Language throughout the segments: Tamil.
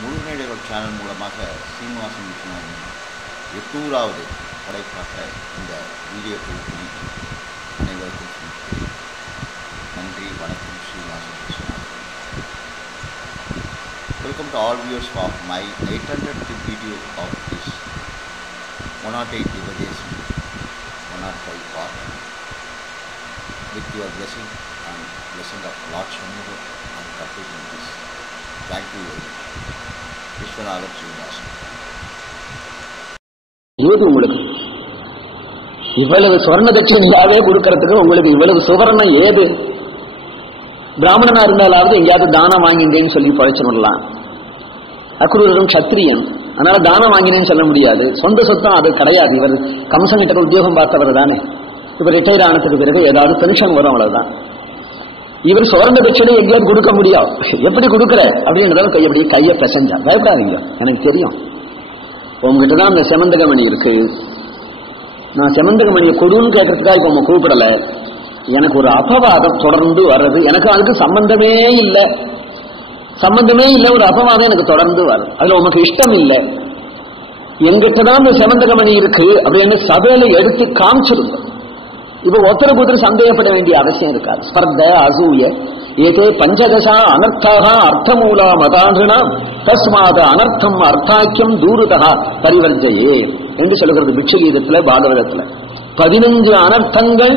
முழுநேடர்கள் சேனல் மூலமாக சீனிவாசன் விஸ்வநாதன் எட்டூறாவது படைப்பாக இந்த வீடியோ தொகுப்பினை அனைவருக்கும் சமர்ப்பிக்கிறேன். நன்றி வணக்கம் Srinivasan Viswanathan welcome to all views of my eight hundred video of this one not eight உபதேசம் one not five part with your blessing and blessing of Lord Shanmuga and completing this. Thank ஏது உங்களுக்கு? இவ்வளவு சொர்ண தட்சிணையாவே கொடுக்கறதுக்கு உங்களுக்கு இவ்வளவு சுவர்ணம் ஏது? பிராமணனா இருந்தாலாவது எங்கேயாவது தானம் வாங்கினேன்னு சொல்லி பழைச்சிடலாம். அக்ரூரரும் சத்திரியன் அதனால தானம் வாங்கினேன்னு சொல்ல முடியாது. சொந்த சொத்தம் அது கிடையாது. இவர் கம்சன் கிட்ட உத்தியோகம் பார்த்தவர் தானே. இவர் ரிட்டையர் ஆனதுக்கு பிறகு ஏதாவது பென்ஷன் வரும் அவ்வளவுதான். இவர் சுவர்ண தட்சிணை எங்கேயும் கொடுக்க முடியும். எப்படி கொடுக்குற அப்படின்றதால கை எப்படி கையை பிசைஞ்சா பயப்படாதீங்க. எனக்கு தெரியும். உங்ககிட்ட தான் அந்த செமந்தகமணி இருக்கு. நான் செமந்தகமணியை கொடுன்னு கேட்கறதுக்காக இப்ப உங்க கூப்பிடல. எனக்கு ஒரு அபவாதம் தொடர்ந்து வர்றது. எனக்கு அதுக்கு சம்பந்தமே இல்லை. சம்பந்தமே இல்லை ஒரு அபவாதம் எனக்கு தொடர்ந்து வரும். அதுல உனக்கு இஷ்டம் இல்லை. எங்கிட்ட தான் இந்த செமந்தகமணி இருக்கு அப்படின்னு சபையில எடுத்து காமிச்சிருந்தோம். இப்ப ஒருத்தருக்கு ஒருத்தர் சந்தேகப்பட வேண்டிய அவசியம் இருக்காது ஸ்பர்த அசூய ஏதே பஞ்சதசா அனர்த்தாக அர்த்தமூலா மதான்றினா தஸ்மாத அனர்த்தம் அர்த்தாக்கியம் தூருதா பரிவர்ஜையே என்று சொல்லுகிறது பிக்ஷகீதத்துல பாகவதத்துல பதினஞ்சு அனர்த்தங்கள்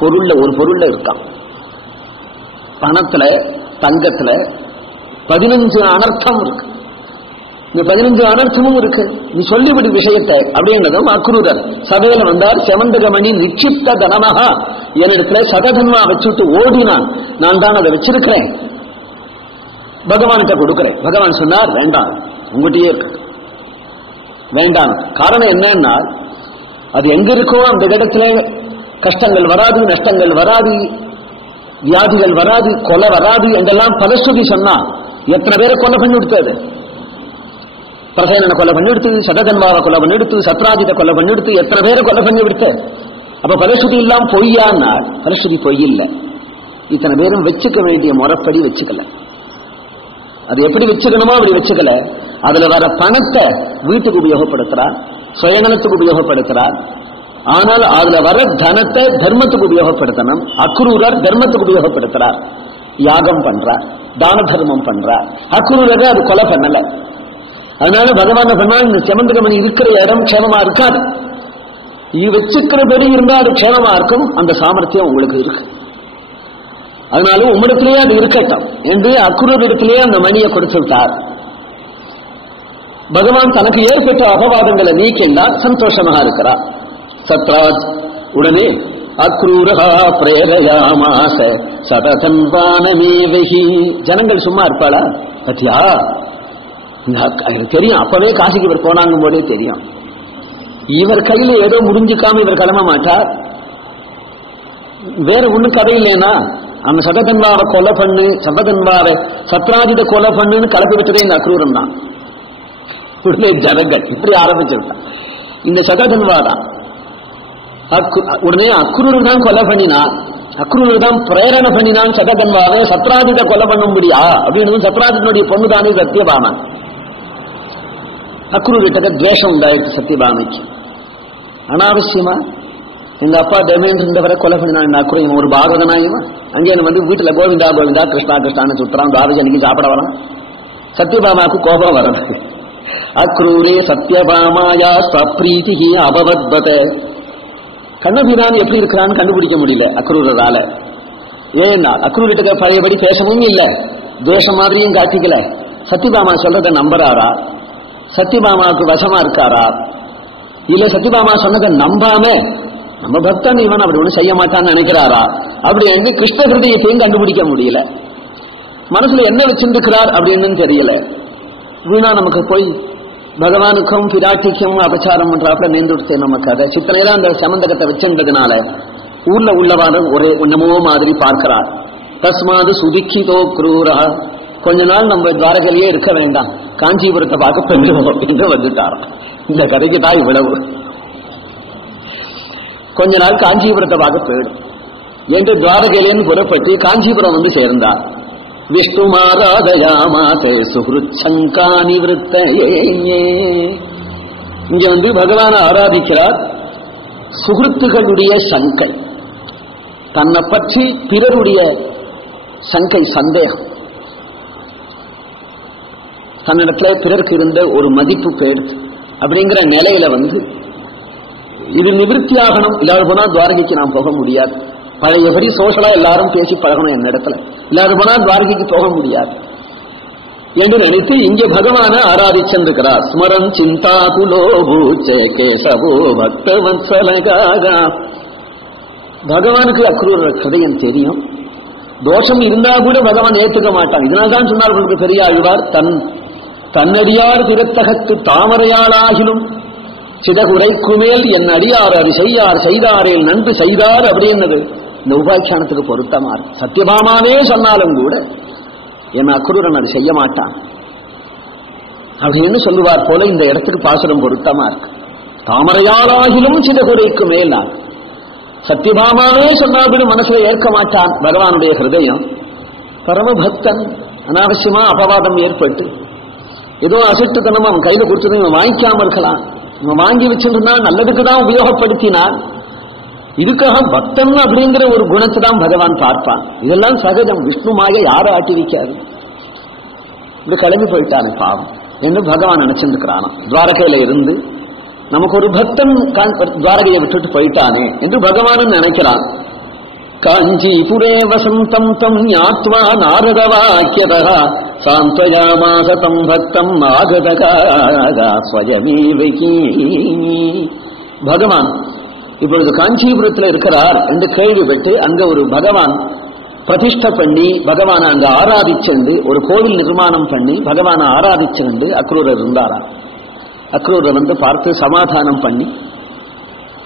பொருள்ல ஒரு பொருள்ல இருக்கான் பணத்துல தங்கத்துல பதினஞ்சு அனர்த்தம் இருக்கு இந்த பதினஞ்சு அனர்த்தமும் இருக்கு. நீ சொல்லிவிடு விஷயத்தை. அப்படின்றதும் அக்ரூரர் சபையில வந்தார் செவந்தகமணி நிட்சிப்த தனமகா என்னிடத்துல சததன்மா வச்சுட்டு ஓடினான். நான் தான் அதை வச்சிருக்கிறேன். பகவான்கிட்ட கொடுக்கிறேன். பகவான் சொன்னார் வேண்டாம். உங்ககிட்டயே இருக்கு. வேண்டாம். காரணம் என்னன்னா அது எங்க இருக்கோ அந்த இடத்துல கஷ்டங்கள் வராது நஷ்டங்கள் வராது வியாதிகள் வராது கொலை வராது என்றெல்லாம் பலஸ்ருதி சொன்னா எத்தனை பேரை கொலை பண்ணி கொடுத்தது? பிரசேனனை கொலை பண்ணிடுத்து சடகன்மாவை கொலை பண்ணிடுத்து சத்ராஜித கொலை பண்ணிடுத்து எத்தனை பேரை கொலை பண்ணி விடுத்த? அப்ப பலஸ்ருதி இல்லாம பொய்யான்னா பலஸ்ருதி பொய் இல்லை. இத்தனை பேரும் வச்சுக்க வேண்டிய முறைப்படி வச்சுக்கல. அது எப்படி வச்சுக்கணுமோ அப்படி வச்சுக்கல. அதுல வர பணத்தை வீட்டுக்கு உபயோகப்படுத்துறார் சுயநலத்துக்கு உபயோகப்படுத்துறார். ஆனால் அதுல வர தனத்தை தர்மத்துக்கு உபயோகப்படுத்தணும். அக்ரூரர் தர்மத்துக்கு உபயோகப்படுத்துறார். யாகம் பண்றார் தான தர்மம் பண்றார். அக்ரூரரை அது கொலை பண்ணல. அதனால பகவான் சொன்னால் இந்த செமந்தகமணி இருக்கிற இடம் க்ஷேமமா இருக்காது. இது வச்சுக்கிறபடி இருந்தா அது க்ஷேமமா இருக்கும் அந்த சாமர்த்தியம் உங்களுக்கு இருக்கு. அதனால உம்மிடத்திலேயே அது இருக்கட்டும் என்று அக்குரர் அந்த மணியை கொடுத்து விட்டார். பகவான் தனக்கு ஏற்பட்ட அபவாதங்களை நீக்கின்றார் சந்தோஷமாக இருக்கிறார். சத்ராஜ் உடனே அக்ரூரகா பிரேரயாமாச சததன்வானமேவகி ஜனங்கள் சும்மா இருப்பாளா? பத்தியா? எனக்கு தெரியும். அப்பவே காசிக்கு இவர் போனாங்க போதே தெரியும். இவர் கையில ஏதோ முடிஞ்சுக்காம இவர் கிளம்ப மாட்டார். வேற ஒண்ணும் கதை இல்லைன்னா அந்த சததன்பாவை கொலை பண்ணு சபதன்பாவை சத்ராஜித கொலை பண்ணுன்னு கலப்பி விட்டதே இந்த அக்ரூரம் தான். உடனே ஜனங்கள் இப்படி ஆரம்பிச்சுட்டான் இந்த சததன்வா தான். உடனே அக்ரூர் தான் கொலை பண்ணினா அக்ரூர் தான் பிரேரணை பண்ணினான் சததன்வாவை சத்ராஜித கொலை பண்ணும்படியா? அப்படின்னு சத்ராஜினுடைய பொண்ணு தானே சத்தியபாமன். அக்ரூர்கிட்ட துவேஷம் உண்டாயிருக்கு சத்தியபாமைக்கு. அனாவசியமா? உங்க அப்பா தமேன் இருந்தவரை கொலை பண்ணினான் இவன் ஒரு பாகவதனாயுமா? அங்கே வந்து வீட்டுல கோவிந்தா கோவிந்தா கிருஷ்ணா கிருஷ்ணான்னு சுத்துறான் துவாதசி அன்னைக்கு சாப்பிட வரான் சத்யபாமாவுக்கு கோபம் வரணும் அக்ரூரே சத்யபாமாயா ஸ்வப்ரீதி அபவத்பத கண்ணபிரான் எப்படி இருக்கிறான்னு கண்டுபிடிக்க முடியல அக்ரூரரால. ஏன்னா அக்ரூர்கிட்ட பழையபடி பேசவும் இல்லை. துவேஷம் மாதிரியும் காட்டிக்கல. சத்யபாமா சொல்றத நம்புறாரா? சத்யபாமாவுக்கு வசமா இருக்காரா? இல்ல சத்யபாமா சொன்னதை நம்பாம நம்ம பக்தன் இவன் அப்படி ஒண்ணு செய்ய மாட்டான்னு நினைக்கிறாரா? அப்படி எங்க கிருஷ்ண ஹிருதயத்தையும் கண்டுபிடிக்க முடியல? மனசுல என்ன வச்சிருக்கிறார் அப்படின்னு தெரியல. வீணா நமக்கு போய் பகவானுக்கும் பிராட்டிக்கும் அபச்சாரம் பண்றாப்புல நேர்ந்துடுத்து நம்ம கதை சித்தனையில அந்த சமந்தகத்தை வச்சிருந்ததுனால ஊர்ல உள்ளவாறு ஒரே என்னமோ மாதிரி பார்க்கிறார். தஸ்மாது சுதிக்கிதோ குரூரா கொஞ்ச நாள் நம்ம துவாரகலையே இருக்க வேண்டாம். காஞ்சிபுரத்தை பார்க்க பெண்ணுவோம் அப்படின்னு வந்துட்டாராம் இந்த கதைக்கு தான் இவ்வளவு. கொஞ்ச நாள் காஞ்சிபுரத்தை பார்க்க போயிடும். என்று துவாரகையிலேருந்து புறப்பட்டு காஞ்சிபுரம் வந்து சேர்ந்தார். விஷ்ணுமாராதயாமாசே சுகிருச்சங்கா நிவృத்தயே இங்க. வந்து பகவான ஆராதிக்கிறார் சுகிருத்துகளுடைய சங்கை. தன்னை பற்றி பிறருடைய சங்கை சந்தேகம். தன்னிடத்துல பிறருக்கு இருந்த ஒரு மதிப்பு பேர் அப்படிங்கிற நிலையில வந்து இது நிவர்த்தி ஆகணும் இல்லாத போனா துவாரகைக்கு நாம் போக முடியாது. பழையபடி சோஷலா எல்லாரும் பேசி பழகணும் என் இடத்துல. இல்லாத போனா துவாரகைக்கு போக முடியாது. என்று நினைத்து இங்கே பகவான ஆராதிச்சிருக்கிறார். ஸ்மரன் சிந்தா குலோ பூச்சே கேசவோ பக்தவத்சலகாக பகவானுக்கு அக்ரூர ஹிருதயம் தெரியும். தோஷம் இருந்தா கூட பகவான் ஏத்துக்க மாட்டான். இதனால்தான் சொன்னார் உங்களுக்கு பெரிய ஆழ்வார் தன் தன்னடியார் திருத்தகத்து தாமரையாளாகிலும் சிதகுரைக்குமேல் என் அடியார் அது செய்யார் செய்தாரேல் நன்கு செய்தார் அப்படின்னது இந்த உபாக்கியானத்துக்கு பொருத்தமா இருக்கு சத்தியபாமாவே சொன்னாலும் கூட என் அக்ரூரன் அது செய்ய மாட்டான். அப்படின்னு சொல்லுவார் போல இந்த இடத்துக்கு பாசுரம் பொருத்தமா இருக்கு தாமரையாளாகிலும் சிதகுரைக்கு மேல் நான். சத்தியபாமாவே சொன்னாபிடும் மனசுல ஏற்க மாட்டான் பகவானுடைய ஹிருதயம். பரமபக்தன் அனாவசியமா அபவாதம் ஏற்பட்டு ஏதோ அசட்டுத்தனமா அவன் கையில கொடுத்தது இவன் வாங்கிக்காம இருக்கலாம். இவன் வாங்கி வச்சிருந்தா நல்லதுக்கு தான் உபயோகப்படுத்தினான். இதுக்காக பக்தன் அப்படிங்கிற ஒரு குணத்தை தான் பகவான் பார்ப்பான். இதெல்லாம் சகஜம். விஷ்ணு மாயை யாரை ஆட்டி வைக்காது இப்படி கிளம்பி போயிட்டானு பாவம். என்று பகவான் நினைச்சிருக்கிறானா துவாரகையில இருந்து நமக்கு ஒரு பக்தன் துவாரகையை விட்டுட்டு போயிட்டானே என்று பகவானும் நினைக்கிறான். காஞ்சிபுரே வசந்தம் தம் ஞாத்வா நாரத வாக்கியதா சாந்தயாமாச தம் பக்தம் ஆகதகா ஸ்வயமேவகி. பகவான் இப்பொழுது காஞ்சிபுரத்தில் இருக்கிறார் என்று கேள்விப்பட்டு அங்க ஒரு பகவான் பிரதிஷ்ட பண்ணி பகவானை அங்க ஆராதிச்சென்று ஒரு கோவில் நிர்மாணம் பண்ணி பகவானை ஆராதிச்சென்று அக்ரூரர் இருந்தாரா அக்ரூரர் வந்து பார்த்து சமாதானம் பண்ணி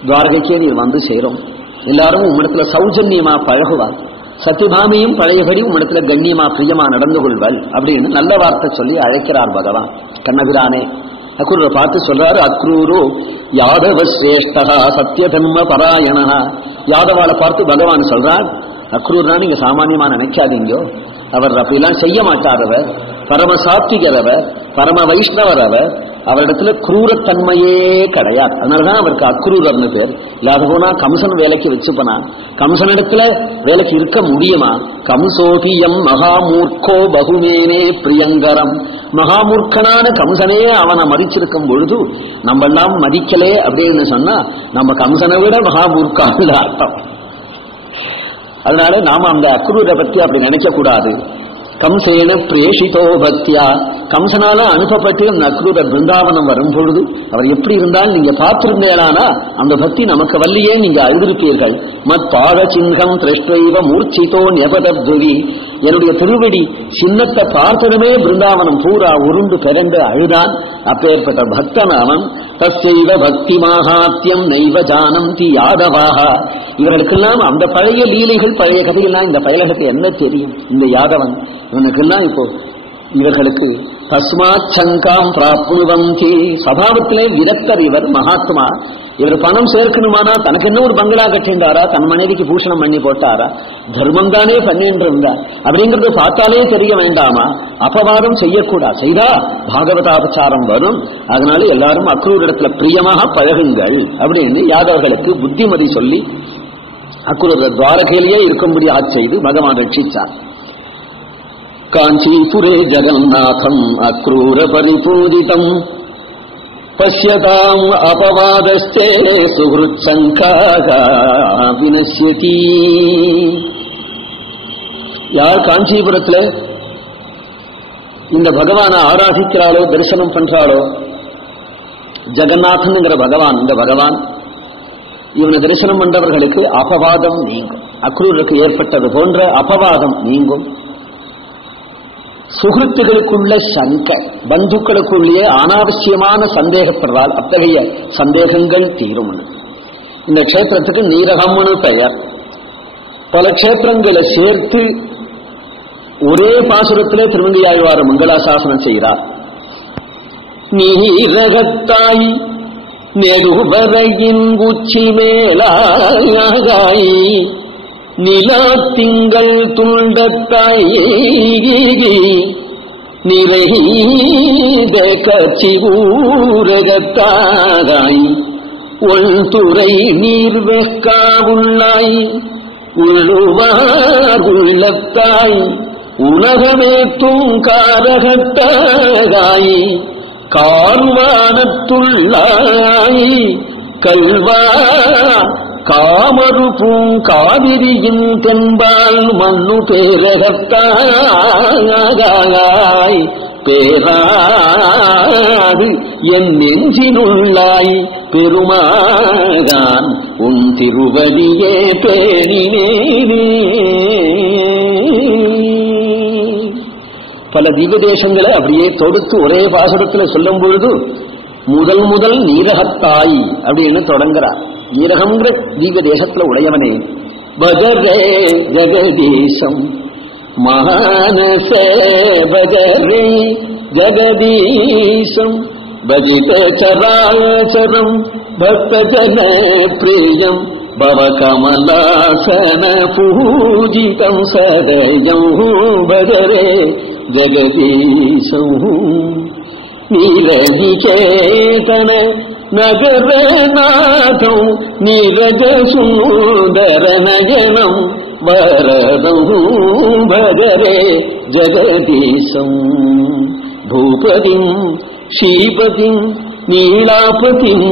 துவாரகைக்கே நீ வந்து சேரும். எல்லாரும் உம்மிடத்துல சௌஜன்யமா பழகுவார் சத்யபாமியும் பழையபடி உம்மிடத்துல கண்ணியமா பிரியமா நடந்து கொள்வாள் அப்படின்னு நல்ல வார்த்தை சொல்லி அழைக்கிறார் பகவான். கண்ணபிரானே அக்ரூரை பார்த்து சொல்றாரு அக்ரூரு யாதவ சிரேஷ்டா சத்தியதர்ம பராயணா. யாதவாளை பார்த்து பகவான் சொல்றார் அக்ரூர்னா நீங்க சாமானியமா நினைக்காதீங்கோ. அவர் அப்படிலாம் செய்ய மாட்டார் அவர். பரம சாத்விகர் அவர் பரம வைஷ்ணவர் அவர் அவரிடத்துல குரூரத்தன்மையே கிடையாது. அதனாலதான் அவருக்கு அக்ரூரர்னு பேர். இல்லாத போனா கம்சன் வேலைக்கு வச்சுப்பனா? கம்சன் இடத்துல வேலைக்கு இருக்க முடியுமா? கம்சோகியம் மகாமூர்க்கோ பகுமேனே பிரியங்கரம். மகாமூர்க்கனான கம்சனே அவனை மதிச்சிருக்கும் பொழுது நம்ம எல்லாம் மதிக்கலே அப்படின்னு சொன்னா நம்ம கம்சனை விட மகாமூர்க்கான்னு அர்த்தம். அதனால நாம அந்த அக்ரூரை பத்தி அப்படி நினைக்க கூடாது கம்சேன பிரேஷிதோ பக்தியா? கம்சனால அனுப்பப்பட்டு அந்த பிருந்தாவனம் வரும் பொழுது அவர் எப்படி இருந்தால் நீங்க பார்த்திருந்தேனானா அந்த பக்தி நமக்கு வல்லியே நீங்க அழுதிருப்பீர்கள் மத் பாத சின்னம் திரஷ்டைவ மூர்ச்சிதோ நெபதத்வி என்னுடைய திருவடி சின்னத்தை பார்த்ததுமே பிருந்தாவனம் பூரா உருண்டு பிறந்து அழுதான். அப்பேற்பட்ட பக்தன் அவன் தச்சைவ பக்தி மாகாத்தியம் நைவ ஜானந்தி யாதவாக இவர்களுக்கெல்லாம் அந்த பழைய லீலைகள் பழைய கதையெல்லாம் இந்த பயலகத்தை என்ன தெரியும்? இந்த யாதவன். இவனுக்கெல்லாம் இப்போ இவர்களுக்கு தஸ்மாத் சங்காம் பிராப்னுவந்தி சபாவத்திலே விரக்தர் இவர் மகாத்மா. இவர் பணம் சேர்க்கணுமானா தனக்கு என்ன ஒரு பங்களா கட்டின்றாரா தன் மனைவிக்கு பூஷணம் பண்ணி போட்டாரா? தர்மம் தானே பண்ணிட்டு இருந்தா அப்படிங்கறது பார்த்தாலே தெரிய வேண்டாமா? அபவாதம் செய்யக்கூடா செய்தா? பாகவதாபச்சாரம் வரும். அதனால எல்லாரும் அக்ரூரிடத்துல பிரியமாக பழகுங்கள் அப்படின்னு யாதவர்களுக்கு புத்திமதி சொல்லி அக்ரூர துவாரகையிலேயே இருக்கும்படி ஆட்சி செய்து பகவான் ரட்சிச்சார். காஞ்சிபுரே ஜகநாதம் அக்ரூர பரிபூதிதம் பசியதாம் அபவாதஸ்தே சுஹுத் சங்காக வினசியதி யார் காஞ்சிபுரத்துல இந்த பகவானை ஆராதிக்கிறாளோ தரிசனம் பண்றாளோ ஜெகநாதன்ங்கிற பகவான் இந்த பகவான் இவனை தரிசனம் பண்றவர்களுக்கு அபவாதம் நீங்கும். அக்ரூருக்கு ஏற்பட்டது போன்ற அபவாதம் நீங்கும். சுகிருத்துகளுக்குள்ள சங்கை பந்துக்களுக்குள்ளே அனாவசியமான சந்தேகப்படுறால் அத்தகைய சந்தேகங்கள் தீரும் இந்த க்ஷேத்திரத்துக்கு நீரகம்னு பெயர் பல க்ஷேத்திரங்களை சேர்த்து ஒரே பாசுரத்திலே திருவந்தியாழ்வார் மங்களாசாசனம் செய்கிறார் நீரகத்தாய் நெடுவரையின் உச்சி மேலாய் நிலா திங்கள் துண்டத்தாய் நிறைந்த கட்சி ஊரகத்தாராய் ஒள்துறை நீர் வெக்காவுள்ளாய் உள்ளுவார் உள்ளத்தாய் உலகமே தூங்காரகத்தாய் கார்வானத்துள்ளாய் கல்வா காமரு காவிரியின் தென்பால் மண்ணு பேரகத்தாய் பேராது என் நெஞ்சினுள்ளாய் பெருமாதான் உன் திருவதியே பேணினேனே. பல திவ்யதேசங்களை அப்படியே தொடுத்து ஒரே பாசுரத்தில் சொல்லும் பொழுது முதல் முதல் நீரகத்தாய் அப்படின்னு தொடங்குறார். நீரகம்ங்கிற திவ்ய தேசத்துல உடையவனே பகரே ஜெகதீசம் மகானச பகரே ஜெகதீசம் பஜித சராச்சரம் பக்த ஜன பிரியம் பவ கமலாசன பூஜிதம் சதயம் பகரே నీరజి చేతన నగరనాథం నీరజ సుందర నయనం వరదం భజరే జగదీశం. భూపతిం శ్రీపతిం నీలాపతిం